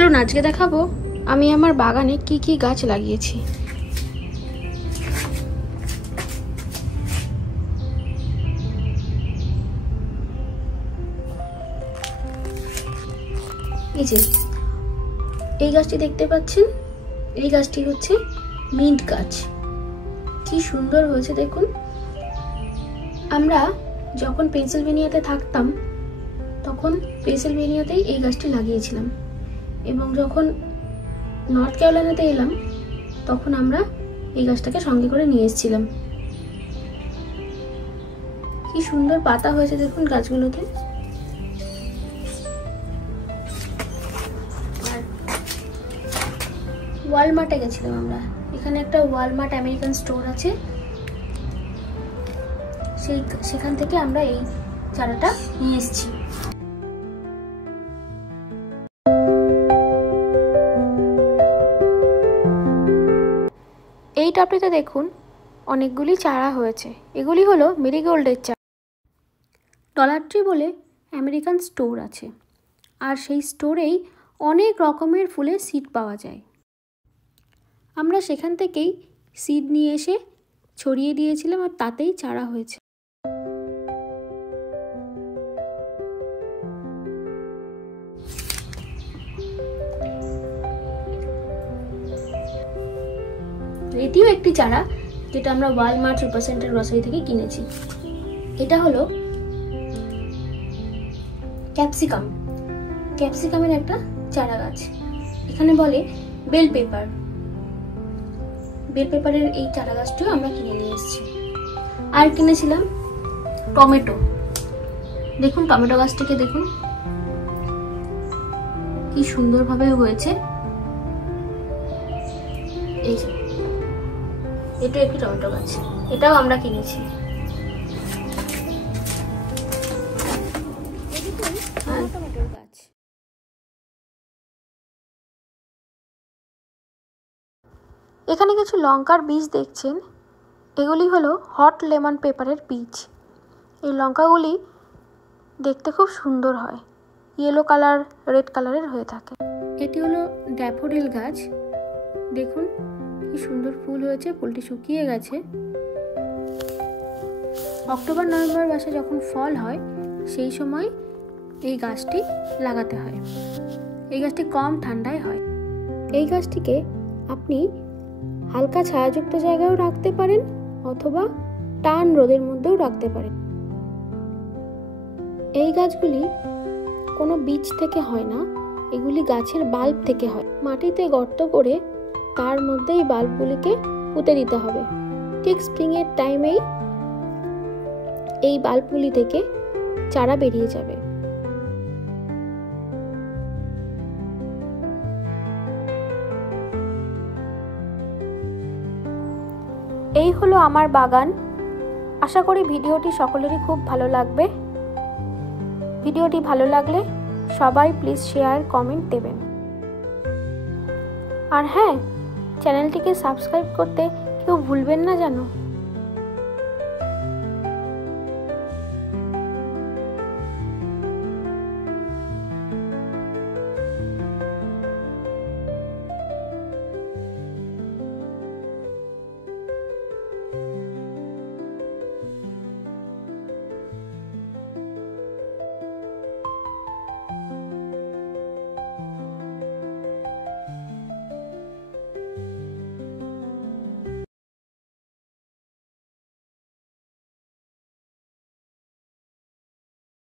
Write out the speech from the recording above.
চলুন আজকে দেখাবো আমি আমার বাগানে কি কি গাছ লাগিয়েছি। এই যে এই গাছটি দেখতে পাচ্ছেন, এই গাছটি হচ্ছে মিন্ট গাছ। কি সুন্দর হয়েছে দেখুন। আমরা যখন পেনসিলভেনিয়াতে থাকতাম তখন পেনসিলভেনিয়াতেই এই গাছটি লাগিয়েছিলাম, এবং যখন নর্থ ক্যারোলাইনাতে এলাম তখন আমরা এই গাছটাকে সঙ্গে করে নিয়ে এসেছিলাম। কি সুন্দর পাতা হয়েছে দেখুন গাছগুলোতে। আর ওয়ালমার্টে গেছিলাম আমরা, এখানে একটা ওয়ালমার্ট আমেরিকান স্টোর আছে, সেখান থেকে আমরা এই চারাটা নিয়ে এসেছি। এই টবটিতে দেখুন অনেকগুলি চারা হয়েছে, এগুলি হলো মেরিগোল্ডের চারা। ডলার ট্রি বলে আমেরিকান স্টোর আছে, আর সেই স্টোরেই অনেক রকমের ফুলের সিড পাওয়া যায়। আমরা সেখান থেকেই সিড নিয়ে এসে ছড়িয়ে দিয়েছিলাম, আর তাতেই চারা হয়েছে। এটিও একটি চারা যেটা আমরা ওয়ালমার্ট সুপার সেন্টার গ্রসারি থেকে কিনেছি। এটা হলো ক্যাপসিকাম, ক্যাপসিকামের একটা চারা গাছ। এখানে বলে বেল পেপার, বেল পেপারের এই চারা গাছটিও আমরা কিনে নিয়ে এসেছি। আর কিনেছিলাম টমেটো। দেখুন টমেটো গাছটিকে দেখুন কি সুন্দরভাবে হয়েছে। এই যে এটা একটি টমেটো গাছ, এটাও আমরা কিনেছি। টমেটোর গাছ। এখানে কিছু লঙ্কার বীজ দেখছেন, এগুলি হলো হট লেমন পেপারের বীজ। এই লঙ্কাগুলি দেখতে খুব সুন্দর হয়, ইয়েলো কালার রেড কালারের হয়ে থাকে। এটি হলো ড্যাফোডিল গাছ, দেখুন কি সুন্দর ফুল হয়েছে, ফুলটি শুকিয়ে গেছে। অক্টোবর নভেম্বর মাসে যখন ফল হয় সেই সময় এই গাছটি লাগাতে হয়। এই গাছটি কম ঠান্ডায় হয়। এই গাছটিকে আপনি হালকা ছায়াযুক্ত জায়গায়ও রাখতে পারেন, অথবা টান রোদের মধ্যেও রাখতে পারেন। এই গাছগুলি কোনো বীজ থেকে হয় না, এগুলি গাছের বাল্ব থেকে হয়। মাটিতে গর্ত করে তার মধ্যে এই বাল্বগুলিকে পুঁতে দিতে হবে। ঠিক স্প্রিংয়ের টাইমেই এই বাল্বগুলি থেকে চারা বেরিয়ে যাবে। এই হলো আমার বাগান। আশা করি ভিডিওটি সকলেরই খুব ভালো লাগবে। ভিডিওটি ভালো লাগলে সবাই প্লিজ শেয়ার কমেন্ট দেবেন। আর হ্যাঁ, চ্যানেলটিকে সাবস্ক্রাইব করতে কেউ ভুলবেন না যেন।